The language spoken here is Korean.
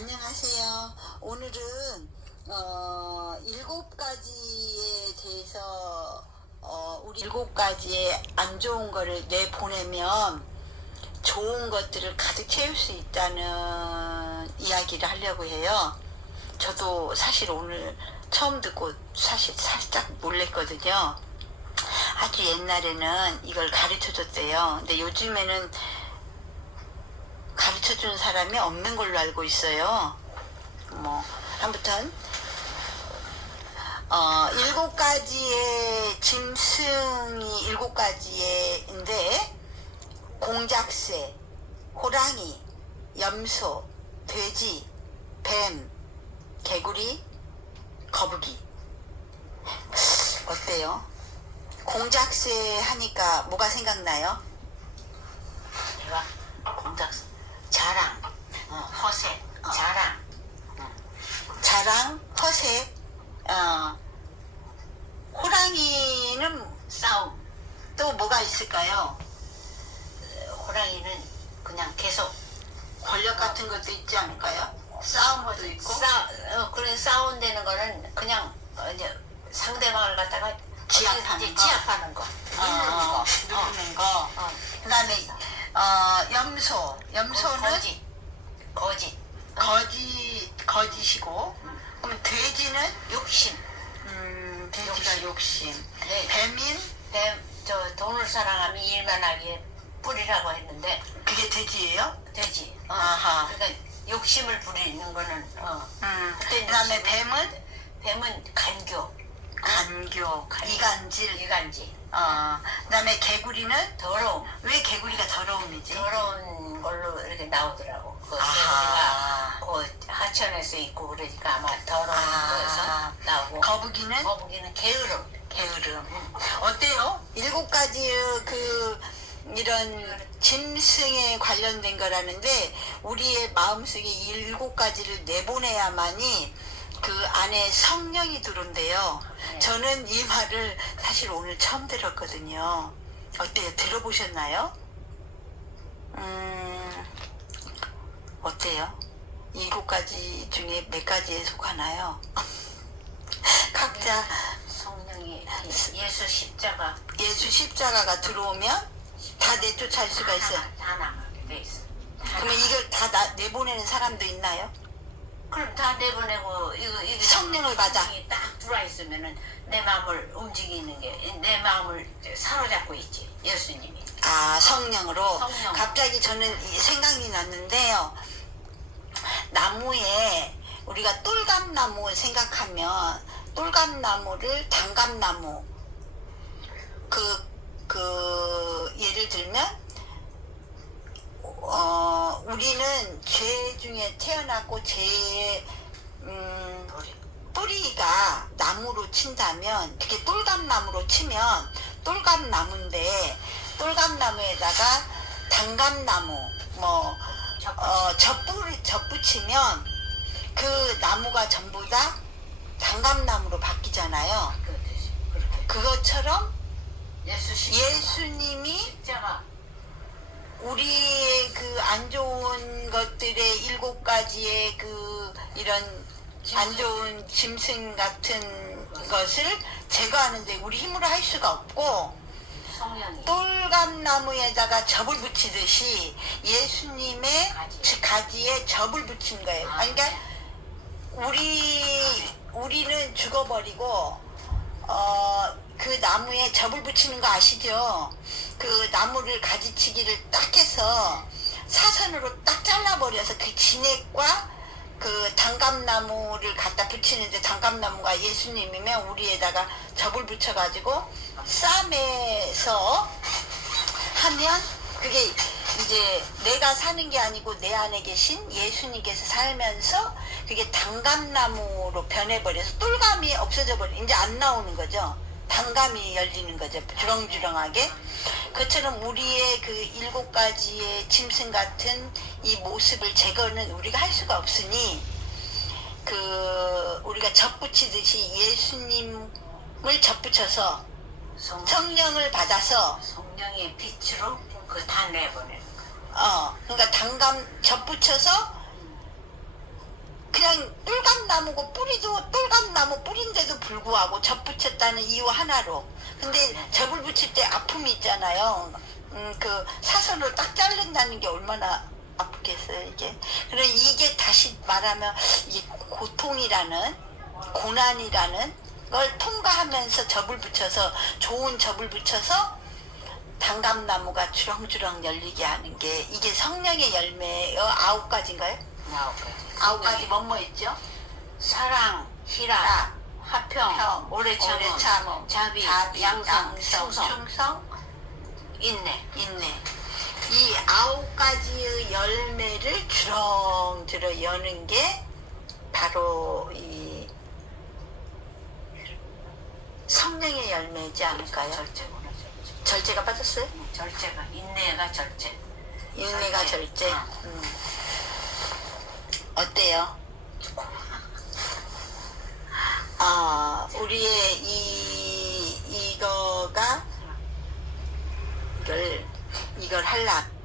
안녕하세요. 오늘은 어, 일곱 가지에 대해서 어, 우리 일곱 가지의 안 좋은 거를 내 보내면 좋은 것들을 가득 채울 수 있다는 이야기를 하려고 해요. 저도 사실 오늘 처음 듣고 사실 살짝 놀랬거든요. 아주 옛날에는 이걸 가르쳐 줬대요. 근데 요즘에는 가르쳐 주는 사람이 없는 걸로 알고 있어요. 뭐, 아무튼, 어, 일곱 가지의 짐승이 일곱 가지인데, 공작새, 호랑이, 염소, 돼지, 뱀, 개구리, 거북이. 어때요? 공작새 하니까 뭐가 생각나요? 대박 공작 자랑 어, 허세 자랑 자랑, 허세, 어, 호랑이는 싸움 또 뭐가 있을까요? 호랑이는 그냥 계속 권력 같은 것도 있지 않을까요? 싸움도 있고 싸 어, 그래 싸운다는 거는 그냥 어, 이제 상대방을 갖다가 지압하는 거? 지압하는 거 어, 누르는 거 누르는 거. 어. 그다음에 어, 염소, 염소는 거짓 거짓 거짓 거짓이고, 그럼 돼지는 욕심 음, 돼지가 욕심. 네. 뱀인 뱀 저 돈을 사랑하면 일만 하기에 뿌리라고 했는데 그게 돼지예요? 되지 어. 아하. 그러니까 욕심을 부리는 거는 어. 음. 그때 그다음에 욕심은- 뱀은 뱀은 간교 간교, 이간질. 이간질 어, 그다음에 개구리는 더러움 왜 개구리가 더러움이지? 더러운 걸로 이렇게 나오더라고. 그 아하. 개구리가 그 하천에서 있고 그러니까 아마 더러운 아. 거에서 나오고. 거북이는 거북이는 게으름. 게으름. 어때요? 일곱 가지의 그 이런 짐승에 관련된 거라는데 우리의 마음속에 이 일곱 가지를 내보내야만이 그 안에 성령이 들어온대요. 네. 저는 이 말을 사실 오늘 처음 들었거든요. 어때요? 들어보셨나요? 음, 어때요? 일곱 가지 중에 몇 가지에 속하나요? 각자 성령이 예수 십자가 예수 십자가가 들어오면 다 내쫓을 수가 있어요. 다 나가게 돼 있어. 다 그러면 이걸 다 나- 내보내는 사람도 있나요? 그럼 다 내보내고 이거 이게 성령을 받아. 성령이 딱 들어와 있으면은 내 마음을 움직이는 게 내 마음을 사로잡고 있지 예수님이. 아 성령으로. 성령. 갑자기 저는 이 생각이 났는데요. 나무에 우리가 똘감나무 생각하면 똘감나무를 단감나무 그, 그, 예를 들면, 어, 우리는 태어났고, 죄, 음, 뿌리가 나무로 친다면 그게 똘감나무로 치면 똘감나무인데 똘감나무에다가 단감나무 뭐 어, 젖뿌리 젖붙이면 그 나무가 전부 다 단감나무로 바뀌잖아요. 그것처럼 예수. 예수님이 우리의 그 안 좋은 것들의 일곱 가지의 그 이런 안 좋은 짐승 같은 것을 제거하는데 우리 힘으로 할 수가 없고 똘감나무에다가 접을 붙이듯이 예수님의 가지. 가지에 접을 붙인 거예요. 아, 그러니까 우리 우리는 죽어버리고 어, 그 나무에 접을 붙이는 거 아시죠? 그 나무를 가지치기를 딱 해서 사선으로 딱 잘라버려서 그 진액과 그 단감나무를 갖다 붙이는데 단감나무가 예수님이면 우리에다가 접을 붙여가지고 쌈에서 하면 그게 이제 내가 사는 게 아니고 내 안에 계신 예수님께서 살면서 그게 단감나무로 변해버려서 똘감이 없어져 버려 이제 안 나오는 거죠. 단감이 열리는 거죠. 주렁주렁하게. 그처럼 우리의 그 일곱 가지의 짐승 같은 이 모습을 제거는 우리가 할 수가 없으니 그 우리가 접붙이듯이 예수님을 접붙여서 성, 성령을 받아서 성령의 빛으로 그 다 내보내는 거야. 어 그러니까 단감 접붙여서 똘감나무고 뿌리도 똘감나무 뿌린데도 불구하고 접 붙였다는 이유 하나로. 근데 접을 붙일 때 아픔이 있잖아요. 음, 그 사선으로 딱 자른다는 게 얼마나 아프겠어요, 이게. 그럼 이게 다시 말하면 이게 고통이라는 고난이라는 걸 통과하면서 접을 붙여서 좋은 접을 붙여서 단감나무가 주렁주렁 열리게 하는 게 이게 성령의 열매요 아홉 가지인가요? 아홉 가지. 아홉 가지 뭐뭐 있죠? 사랑, 희락, 화평, 평, 오래 참음, 참음, 자비, 자비, 양성, 충성, 충성, 인내. 인내. 이 아홉 가지의 열매를 주렁주렁 여는 게 바로 이 성령의 열매이지 않을까요? 절제구나, 절제. 절제가 빠졌어요? 음, 절제가, 인내가 절제. 인내가 절제. 절제. 어. 음. 어때요? 아, 우리의 이, 이거가, 이걸, 이걸 할라.